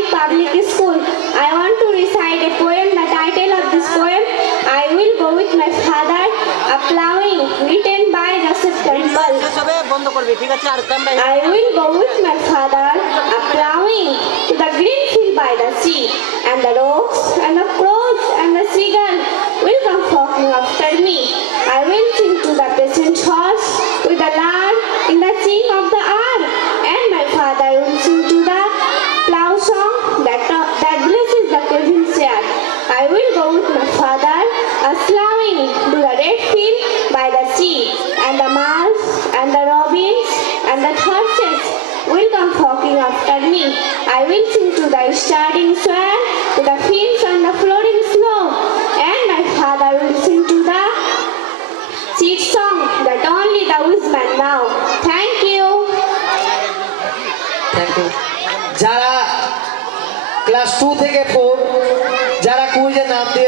Islamic Public School. I want to recite a poem. The title of this poem, I Will Go With My Father, a plowing, written by Joseph Campbell. I will go with my father, a plowing, to the green field by the sea, and the rocks, and the crows, and the seagull will come flocking after me. I will sing to the patient horse with the lark in the sing of the hour, and my father will sing to the plow song that blesses the cabin chair. I will go with my father, a sloughing to the red field by the sea, and the mouse, and the robins, and the thrushes will come flocking after me. I will sing to the starting swan, to the fields on the floating snow, and my father will sing to the seed song that only the wisdom know. Thank you. Thank you. যারা class 2 থেকে 4 যারা কুইজের নাম দিয়ে